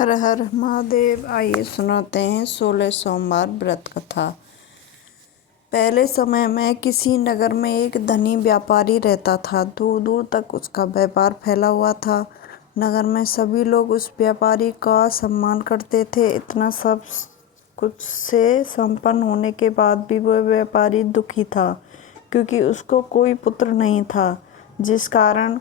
हर हर महादेव। आइए सुनाते हैं 16 सोमवार व्रत कथा। पहले समय में किसी नगर में एक धनी व्यापारी रहता था। दूर दूर तक उसका व्यापार फैला हुआ था। नगर में सभी लोग उस व्यापारी का सम्मान करते थे। इतना सब कुछ से संपन्न होने के बाद भी वह व्यापारी दुखी था, क्योंकि उसको कोई पुत्र नहीं था, जिस कारण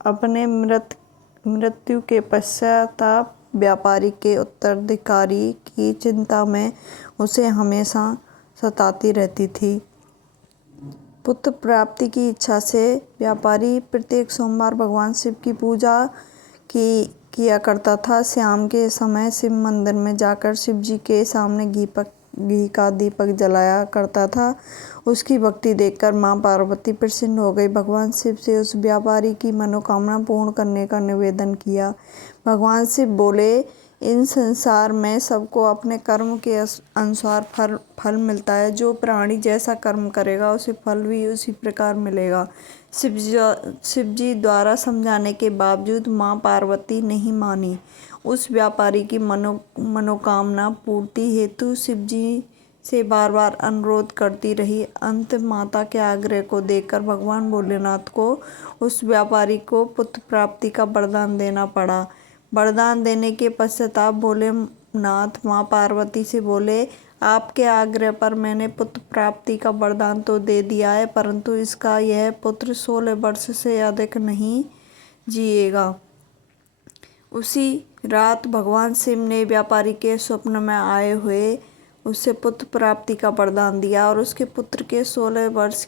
अपने मृत्यु के पश्चाताप व्यापारी के उत्तराधिकारी की चिंता में उसे हमेशा सताती रहती थी। पुत्र प्राप्ति की इच्छा से व्यापारी प्रत्येक सोमवार भगवान शिव की पूजा किया करता था। शाम के समय शिव मंदिर में जाकर शिव जी के सामने घी का दीपक जलाया करता था। उसकी भक्ति देखकर मां पार्वती प्रसन्न हो गई। भगवान शिव से उस व्यापारी की मनोकामना पूर्ण करने का निवेदन किया। भगवान शिव बोले, इन संसार में सबको अपने कर्म के अनुसार फल मिलता है। जो प्राणी जैसा कर्म करेगा उसे फल भी उसी प्रकार मिलेगा। शिव जी द्वारा समझाने के बावजूद मां पार्वती नहीं मानी। उस व्यापारी की मनोकामना पूर्ति हेतु शिव जी से बार बार अनुरोध करती रही। अंत माता के आग्रह को देखकर भगवान भोलेनाथ को उस व्यापारी को पुत्र प्राप्ति का वरदान देना पड़ा। वरदान देने के पश्चाताप भोलेनाथ मां पार्वती से बोले, आपके आग्रह पर मैंने पुत्र प्राप्ति का वरदान तो दे दिया है, परंतु इसका यह पुत्र 16 वर्ष से अधिक नहीं जिएगा। उसी रात भगवान शिव ने व्यापारी के स्वप्न में आए हुए उससे पुत्र प्राप्ति का वरदान दिया और उसके पुत्र के 16 वर्ष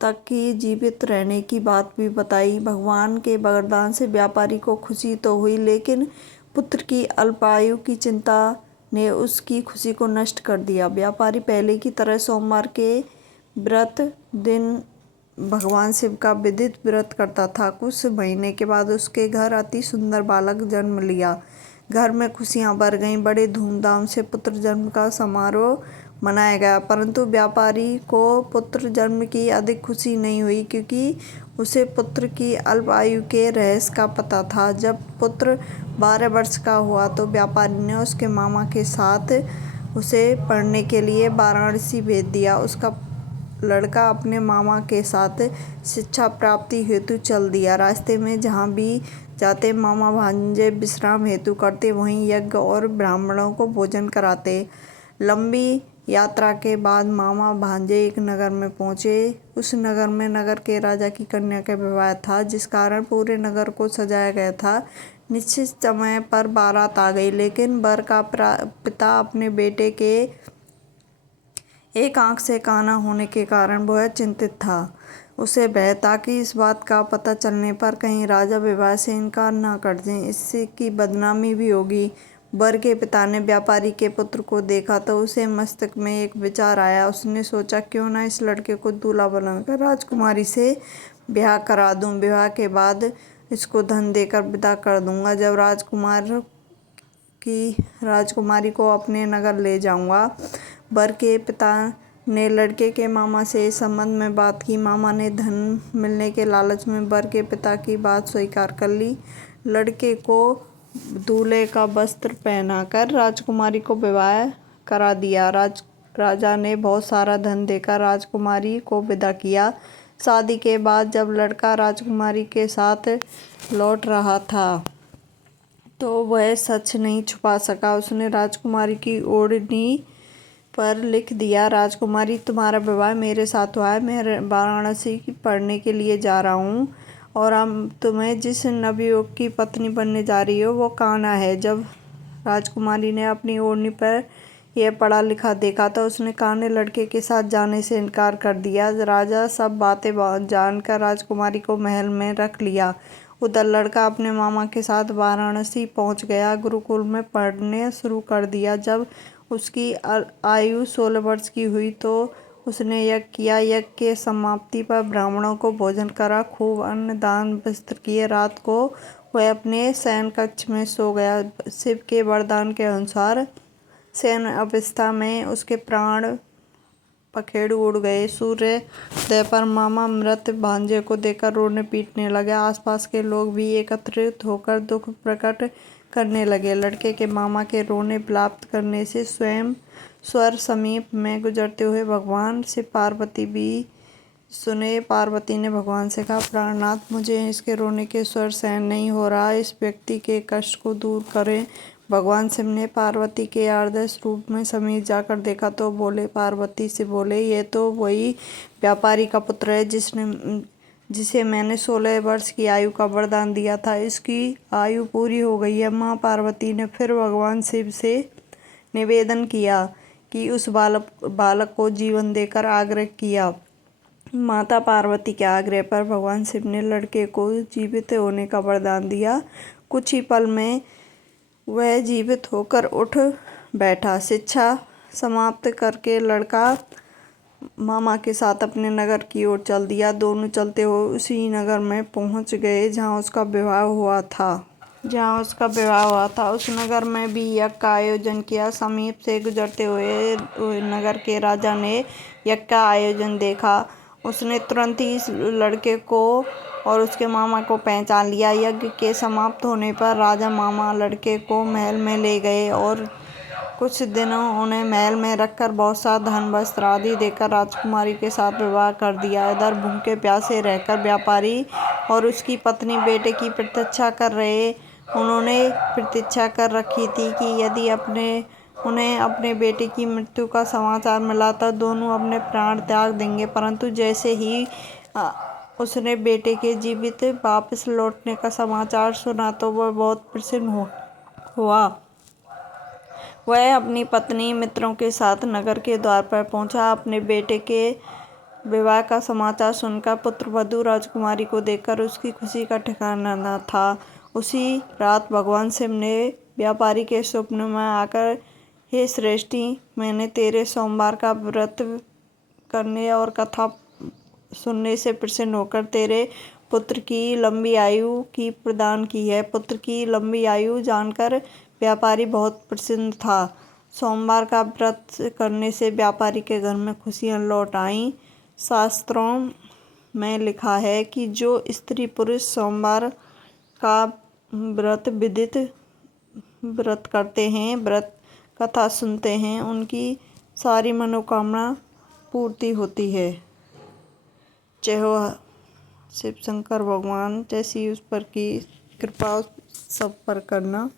तक की जीवित रहने की बात भी बताई। भगवान के वरदान से व्यापारी को खुशी तो हुई, लेकिन पुत्र की अल्पायु की चिंता ने उसकी खुशी को नष्ट कर दिया। व्यापारी पहले की तरह सोमवार के व्रत दिन भगवान शिव का विधित व्रत करता था। कुछ महीने के बाद उसके घर अति सुंदर बालक जन्म लिया। घर में खुशियां भर गईं। बड़े धूमधाम से पुत्र जन्म का समारोह मनाया गया, परंतु व्यापारी को पुत्र जन्म की अधिक खुशी नहीं हुई, क्योंकि उसे पुत्र की अल्प आयु के रहस्य का पता था। जब पुत्र 12 वर्ष का हुआ तो व्यापारी ने उसके मामा के साथ उसे पढ़ने के लिए वाराणसी भेज दिया। उसका लड़का अपने मामा के साथ शिक्षा प्राप्ति हेतु चल दिया। रास्ते में जहाँ भी जाते मामा भांजे विश्राम हेतु करते, वहीं यज्ञ और ब्राह्मणों को भोजन कराते। लंबी यात्रा के बाद मामा भांजे एक नगर में पहुँचे। उस नगर में नगर के राजा की कन्या का विवाह था, जिस कारण पूरे नगर को सजाया गया था। निश्चित समय पर बारात आ गई, लेकिन वर का पिता अपने बेटे के एक आंख से काना होने के कारण वह चिंतित था। उसे भय था कि इस बात का पता चलने पर कहीं राजा विवाह से इनकार न कर दें, इससे की बदनामी भी होगी। वर के पिता ने व्यापारी के पुत्र को देखा तो उसे मस्तिष्क में एक विचार आया। उसने सोचा, क्यों न इस लड़के को दूल्हा बनाकर राजकुमारी से ब्याह करा दूं। विवाह के बाद इसको धन देकर विदा कर दूंगा। जब राजकुमारी को अपने नगर ले जाऊंगा। वर के पिता ने लड़के के मामा से इस संबंध में बात की। मामा ने धन मिलने के लालच में वर के पिता की बात स्वीकार कर ली। लड़के को दूल्हे का वस्त्र पहनाकर राजकुमारी को विवाह करा दिया। राजा ने बहुत सारा धन देकर राजकुमारी को विदा किया। शादी के बाद जब लड़का राजकुमारी के साथ लौट रहा था तो वह सच नहीं छुपा सका। उसने राजकुमारी की ओढ़नी पर लिख दिया, राजकुमारी, तुम्हारा विवाह मेरे साथ हुआ है। मैं वाराणसी पढ़ने के लिए जा रहा हूँ और तुम्हें जिस नवयुवक की पत्नी बनने जा रही हो वो कान्हा है। जब राजकुमारी ने अपनी ओढ़नी पर यह पढ़ा लिखा देखा तो उसने कान्हे लड़के के साथ जाने से इनकार कर दिया। राजा सब बातें जानकर राजकुमारी को महल में रख लिया। उधर लड़का अपने मामा के साथ वाराणसी पहुंच गया। गुरुकुल में पढ़ने शुरू कर दिया। जब उसकी आयु 16 वर्ष की हुई तो उसने यज्ञ किया। यज्ञ के समाप्ति पर ब्राह्मणों को भोजन करा, खूब अन्न दान वस्त्र किए। रात को वह अपने शयन कक्ष में सो गया। शिव के वरदान के अनुसार शयन अवस्था में उसके प्राण पखेरु उड़ गए। सूर्योदय पर मामा मृत भांजे को देखकर रोने पीटने लगे। आसपास के लोग भी एकत्रित होकर दुख प्रकट करने लगे। लड़के के मामा के रोने विलाप करने से स्वयं स्वर समीप में गुजरते हुए भगवान से पार्वती भी सुने। पार्वती ने भगवान से कहा, प्राणनाथ, मुझे इसके रोने के स्वर सहन नहीं हो रहा, इस व्यक्ति के कष्ट को दूर करें। भगवान शिव ने पार्वती के आदर्श रूप में समीप जाकर देखा तो पार्वती से बोले, ये तो वही व्यापारी का पुत्र है जिसे मैंने 16 वर्ष की आयु का वरदान दिया था। इसकी आयु पूरी हो गई है। माँ पार्वती ने फिर भगवान शिव से निवेदन किया कि उस बालक को जीवन देकर आग्रह किया। माता पार्वती के आग्रह पर भगवान शिव ने लड़के को जीवित होने का वरदान दिया। कुछ ही पल में वह जीवित होकर उठ बैठा। शिक्षा समाप्त करके लड़का मामा के साथ अपने नगर की ओर चल दिया। दोनों चलते हुए उसी नगर में पहुंच गए जहां उसका विवाह हुआ था। उस नगर में भी यज्ञ का आयोजन किया। समीप से गुजरते हुए नगर के राजा ने यज्ञ का आयोजन देखा। उसने तुरंत ही इस लड़के को और उसके मामा को पहचान लिया। यज्ञ के समाप्त होने पर राजा मामा लड़के को महल में ले गए और कुछ दिनों उन्हें महल में रखकर बहुत सा धन वस्त्र आदि देकर राजकुमारी के साथ विवाह कर दिया। इधर भूखे प्यासे रहकर व्यापारी और उसकी पत्नी बेटे की प्रतीक्षा कर रहे। उन्होंने प्रतीक्षा कर रखी थी कि यदि उन्हें अपने बेटे की मृत्यु का समाचार मिला तो दोनों अपने प्राण त्याग देंगे। परंतु जैसे ही उसने बेटे के जीवित वापस लौटने का समाचार सुना तो वह बहुत प्रसन्न हुआ। वह अपनी पत्नी मित्रों के साथ नगर के द्वार पर पहुंचा। अपने बेटे के विवाह का समाचार सुनकर पुत्रवधू राजकुमारी को देखकर उसकी खुशी का ठिकाना न था। उसी रात भगवान शिव ने व्यापारी के स्वप्न में आकर, हे श्रेष्ठी, मैंने तेरे सोमवार का व्रत करने और कथा सुनने से प्रसन्न होकर तेरे पुत्र की लंबी आयु की प्रदान की है। पुत्र की लंबी आयु जानकर व्यापारी बहुत प्रसन्न था। सोमवार का व्रत करने से व्यापारी के घर में खुशियां लौट आईं। शास्त्रों में लिखा है कि जो स्त्री पुरुष सोमवार का विधित व्रत करते हैं, व्रत कथा सुनते हैं, उनकी सारी मनोकामना पूर्ति होती है। जय हो शिव शंकर भगवान, जैसी उस पर की कृपा सब पर करना।